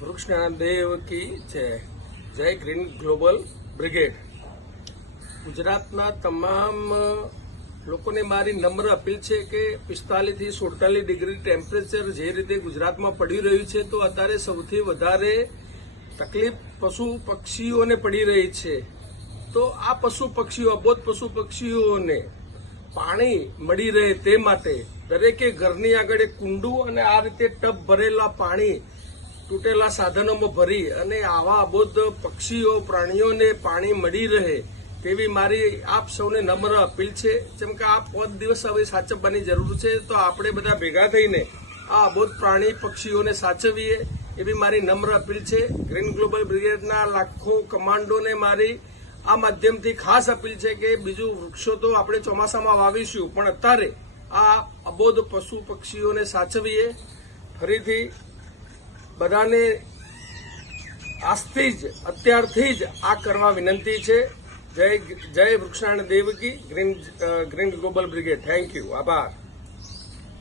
વૃક્ષના દેવકી છે. જય ગ્રીન ગ્લોબલ બ્રિગેડ. ગુજરાતના તમામ લોકોને મારી નમ્ર અપીલ છે કે પિસ્તાલીસથી સુડતાલીસ ડિગ્રી ટેમ્પરેચર જે રીતે ગુજરાતમાં પડી રહ્યું છે, તો અત્યારે સૌથી વધારે તકલીફ પશુ પક્ષીઓને પડી રહી છે. તો આ પશુ પક્ષીઓ અબોધ પશુ પક્ષીઓને પાણી મળી રહે તે માટે દરેકે ઘરની આગળ એક કુંડું અને આ રીતે ટબ ભરેલા પાણી તૂટેલા સાધનોમાં ભરી અને આવા અબોધ પક્ષીઓ, પ્રાણીઓને પાણી મળી રહે તેવી મારી આપ સૌને નમ્ર અપીલ છે. જેમ કે આ પાંચ દિવસ હવે સાચવવાની જરૂર છે, તો આપણે બધા ભેગા થઈને આ અબોધ પ્રાણી પક્ષીઓને સાચવીએ એવી મારી નમ્ર અપીલ છે. ગ્રીન ગ્લોબલ બ્રિગેડના લાખો કમાન્ડોને મારી આ માધ્યમથી ખાસ અપીલ છે કે બીજું વૃક્ષો તો આપણે ચોમાસામાં વાવીશું, પણ અત્યારે આ અબોધ પશુ પક્ષીઓને સાચવીએ. ફરીથી બધાને આજથી જ, અત્યારથી જ આ કરવા વિનંતી છે. જય જય વૃક્ષાણ Devaki green green global brigade. Thank you. આભાર.